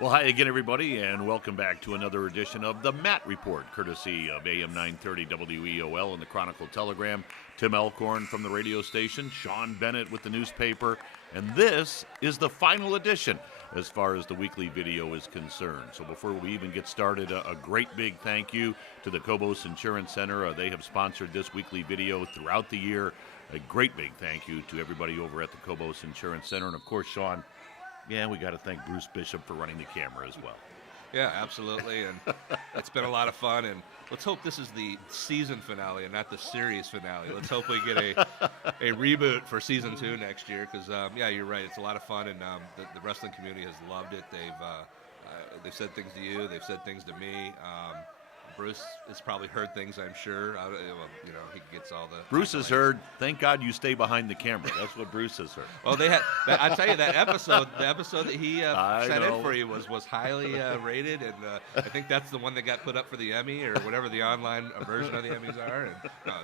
Well, hi again, everybody, and welcome back to another edition of the Matt Report, courtesy of AM 930 WEOL and the Chronicle Telegram. Tim Alcorn from the radio station, Shaun Bennett with the newspaper, and this is the final edition as far as the weekly video is concerned. So before we even get started, a great big thank you to the Cobos Insurance Center. They have sponsored this weekly video throughout the year. A great big thank you to everybody over at the Cobos Insurance Center. And, of course, Shaun, yeah, we got to thank Bruce Bishop for running the camera as well. Yeah, absolutely, and it's been a lot of fun, and let's hope this is the season finale and not the series finale. Let's hope we get a reboot for season 2 next year, because, yeah, you're right, it's a lot of fun, and the wrestling community has loved it. They've said things to you, they've said things to me. Bruce has probably heard things, I'm sure. He gets all the. Bruce has heard. Thank God you stay behind the camera. That's what Bruce has heard. Well, they had. I tell you, the episode that he sent in for you was highly rated, and I think that's the one that got put up for the Emmy or whatever the online version of the Emmys are. And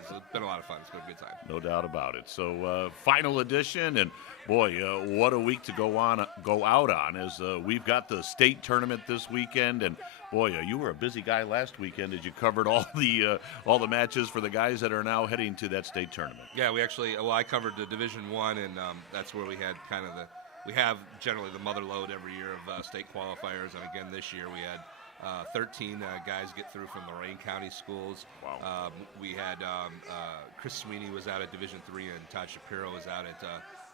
it's been a lot of fun. It's been a good time. No doubt about it. So final edition, and boy, what a week to go out on. As we've got the state tournament this weekend, and boy, you were a busy guy last weekend as you covered all the matches for the guys that are now heading to that state tournament. Yeah, I covered the Division I, and that's where we had we have generally the mother load every year of state qualifiers, and again this year we had 13 guys get through from Lorain County schools. Wow. We had Chris Sweeney was out at Division III, and Todd Shapiro was out at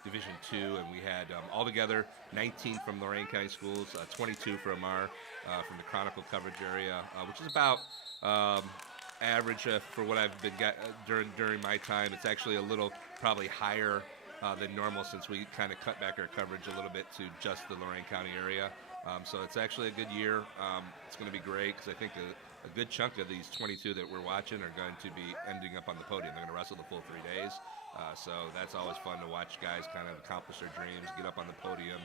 Division II, and we had altogether 19 from Lorain County schools, 22 from the Chronicle coverage area, which is about average for what I've been during my time. It's actually a little probably higher than normal, since we kind of cut back our coverage a little bit to just the Lorain County area. So it's actually a good year. It's going to be great, because I think a good chunk of these 22 that we're watching are going to be ending up on the podium. They're going to wrestle the full 3 days. So that's always fun to watch guys kind of accomplish their dreams, get up on the podium,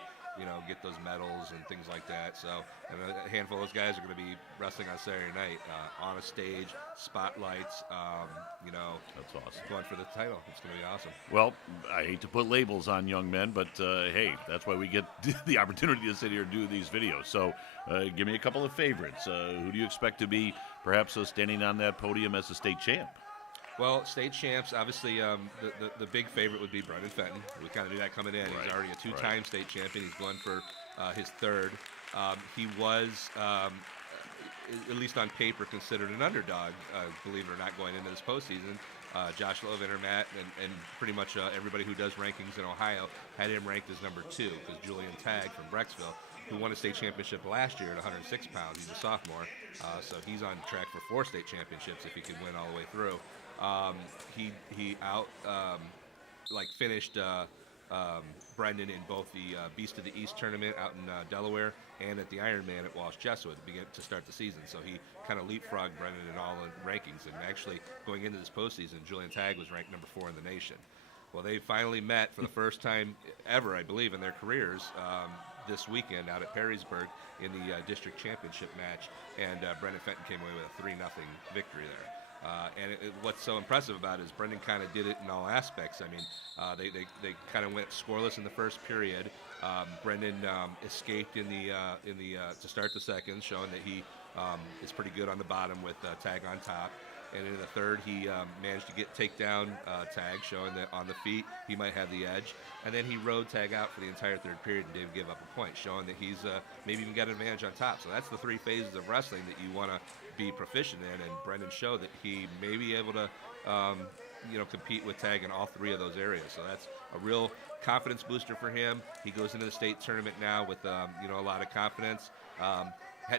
get those medals and things like that. So, and a handful of those guys are going to be wrestling on Saturday night on a stage, spotlights, That's awesome. going for the title. It's going to be awesome. Well, I hate to put labels on young men, but hey, that's why we get the opportunity to sit here and do these videos. So give me a couple of favorites. Who do you expect to be perhaps standing on that podium as a state champ? Well, state champs, obviously, the big favorite would be Brendan Fenton. We kind of knew that coming in. Right. He's already a two-time state champion. He's going for his third. He was, at least on paper, considered an underdog, believe it or not, going into this postseason. Josh Love, Intermat, and pretty much everybody who does rankings in Ohio had him ranked as number 2, because Julian Tagg from Brecksville, who won a state championship last year at 106 pounds, he's a sophomore, so he's on track for 4 state championships if he can win all the way through. He finished Brendan in both the Beast of the East tournament out in Delaware and at the Ironman at Walsh Jesuit to start the season. So he kind of leapfrogged Brendan in all the rankings. And actually, going into this postseason, Julian Tagg was ranked number 4 in the nation. Well, they finally met for the first time ever, I believe, in their careers this weekend out at Perrysburg in the district championship match. And Brendan Fenton came away with a 3-0 victory there. What's so impressive about it is Brendan kind of did it in all aspects. I mean, they kind of went scoreless in the first period. Brendan escaped in the to start the second, showing that he is pretty good on the bottom with Tagg on top. And in the third, he managed to take down Tagg, showing that on the feet he might have the edge. And then he rode Tagg out for the entire third period and didn't give up a point, showing that he's maybe even got an advantage on top. So that's the 3 phases of wrestling that you want to be proficient in, and Brendan showed that he may be able to compete with Tagg in all 3 of those areas. So that's a real confidence booster for him. He goes into the state tournament now with a lot of confidence.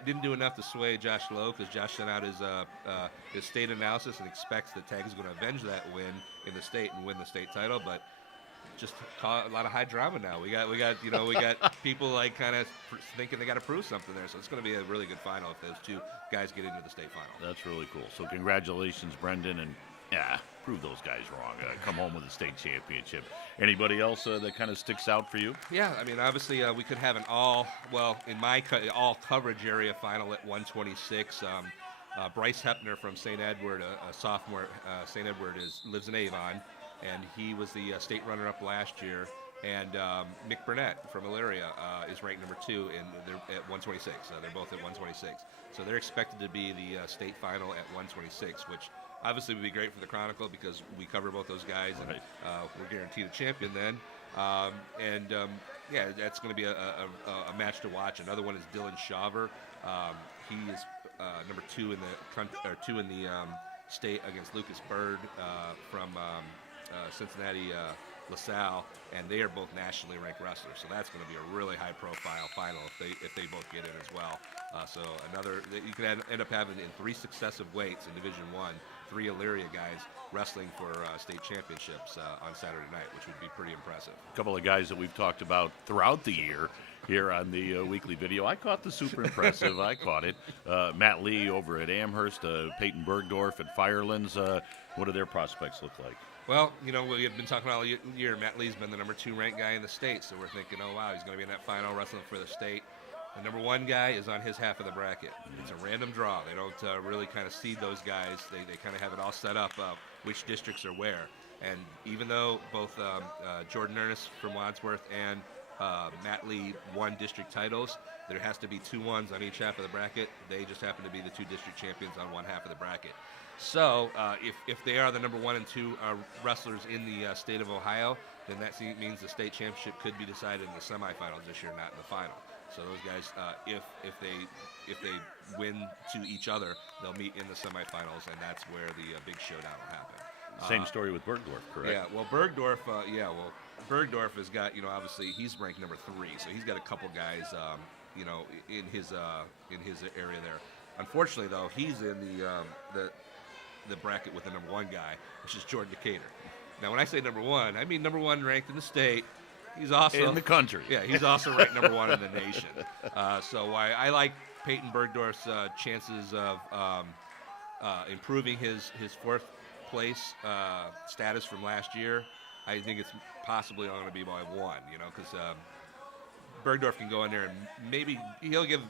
Didn't do enough to sway Josh Lowe, because Josh sent out his state analysis and expects that Tagg is going to avenge that win in the state and win the state title, but just a lot of high drama now. We got people like kind of thinking they got to prove something there. So it's going to be a really good final if those 2 guys get into the state final. That's really cool. So congratulations, Brendan, and prove those guys wrong. Come home with a state championship. Anybody else that kind of sticks out for you? Yeah, I mean, obviously we could have an all coverage area final at 126. Bryce Hepner from St. Edward, a sophomore, St. Edward lives in Avon, and he was the state runner-up last year. And Mick Burnett from Elyria is ranked number 2, and they're at 126. They're both at 126. So they're expected to be the state final at 126, which obviously would be great for the Chronicle because we cover both those guys, and we're guaranteed a champion then. Yeah, that's going to be a match to watch. Another one is Dylan Shaver. He is number 2 in the state against Lucas Bird from Cincinnati LaSalle, and they are both nationally ranked wrestlers. So that's going to be a really high-profile final if they both get in as well. So you can end up having in 3 successive weights in Division I, 3 Elyria guys wrestling for state championships on Saturday night, which would be pretty impressive. A couple of guys that we've talked about throughout the year here on the weekly video. I caught the super impressive. I caught it. Matt Lee over at Amherst, Peyton Bergdorf at Firelands. What do their prospects look like? Well, we have been talking all year. Matt Lee's been the number 2 ranked guy in the state, so we're thinking, oh, wow, he's going to be in that final wrestling for the state. The number 1 guy is on his half of the bracket. It's a random draw. They don't really kind of seed those guys. They kind of have it all set up, which districts are where. And even though both Jordan Ernest from Wadsworth and Matt Lee won district titles, there has to be 2 ones on each half of the bracket. They just happen to be the 2 district champions on one half of the bracket. So if they are the number 1 and 2 wrestlers in the state of Ohio, then that means the state championship could be decided in the semifinals this year, not in the final. So those guys, if they win to each other, they'll meet in the semifinals, and that's where the big showdown will happen. Same story with Bergdorf, correct? Yeah, well, Bergdorf has got, obviously he's ranked number 3, so he's got a couple guys, in his area there. Unfortunately, though, he's in the bracket with the number 1 guy, which is Jordan Decatur. Now, when I say number 1, I mean number 1 ranked in the state. He's also in the country. Yeah, he's also ranked number 1 in the nation. So I like Peyton Bergdorf's chances of improving his 4th place status from last year. I think it's possibly only going to be by 1, because Bergdorf can go in there and maybe he'll give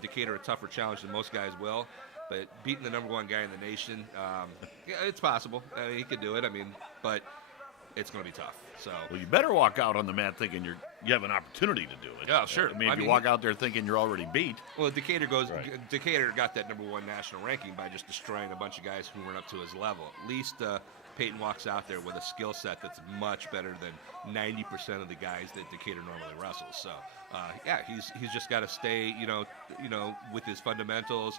Decatur a tougher challenge than most guys will. But beating the number 1 guy in the nation, yeah, it's possible. I mean, he could do it. But it's going to be tough. So, well, you better walk out on the mat thinking you have an opportunity to do it. Yeah, sure. If you walk out there thinking you're already beat. Well, Decatur got that number 1 national ranking by just destroying a bunch of guys who weren't up to his level. At least Peyton walks out there with a skill set that's much better than 90% of the guys that Decatur normally wrestles. So, yeah, he's just got to stay, with his fundamentals,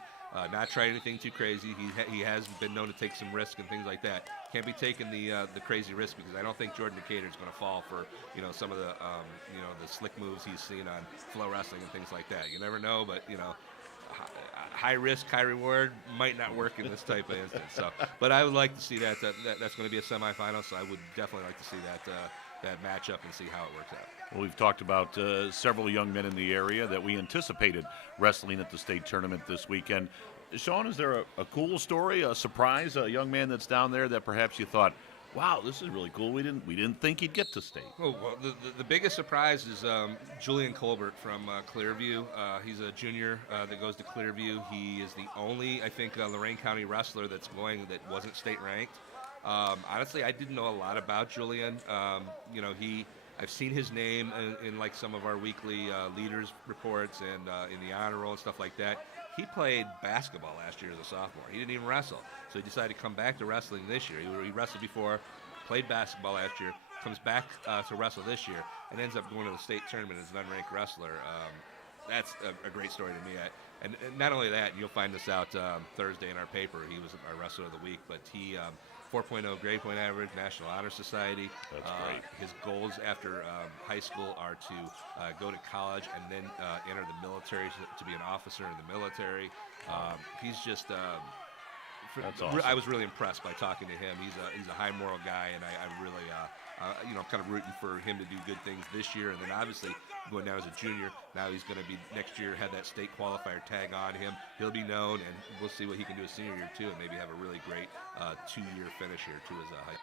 not try anything too crazy. He has been known to take some risk and things like that. Can't be taking the crazy risk because I don't think Jordan Decatur is going to fall for some of the the slick moves he's seen on Flow Wrestling and things like that. You never know, but high risk, high reward might not work in this type of instance. So, but I would like to see that's going to be a semifinal. So I would definitely like to see that matchup and see how it works out. Well, we've talked about several young men in the area that we anticipated wrestling at the state tournament this weekend. Shaun, is there a cool story, a surprise, a young man that's down there that perhaps you thought, wow, this is really cool. We didn't think he'd get to state. Oh, well, the biggest surprise is Julian Colbert from Clearview. He's a junior that goes to Clearview. He is the only, I think, Lorain County wrestler that wasn't state ranked. Honestly, I didn't know a lot about Julian. I've seen his name in like some of our weekly leaders reports and in the honor roll and stuff like that. He played basketball last year as a sophomore. He didn't even wrestle. So he decided to come back to wrestling this year. He wrestled before, played basketball last year, comes back to wrestle this year, and ends up going to the state tournament as an unranked wrestler. That's a great story to me. And not only that, you'll find this out Thursday in our paper. He was our wrestler of the week, but he 4.0 grade point average, National Honor Society. That's great. His goals after high school are to go to college and then enter the military to be an officer in the military. He's just that's awesome. I was really impressed by talking to him. He's a high moral guy, and I really kind of rooting for him to do good things this year. And then obviously going down as a junior, now he's going to be next year have that state qualifier tag on him. He'll be known, and we'll see what he can do his senior year too, and maybe have a really great 2-year finish here too as a high.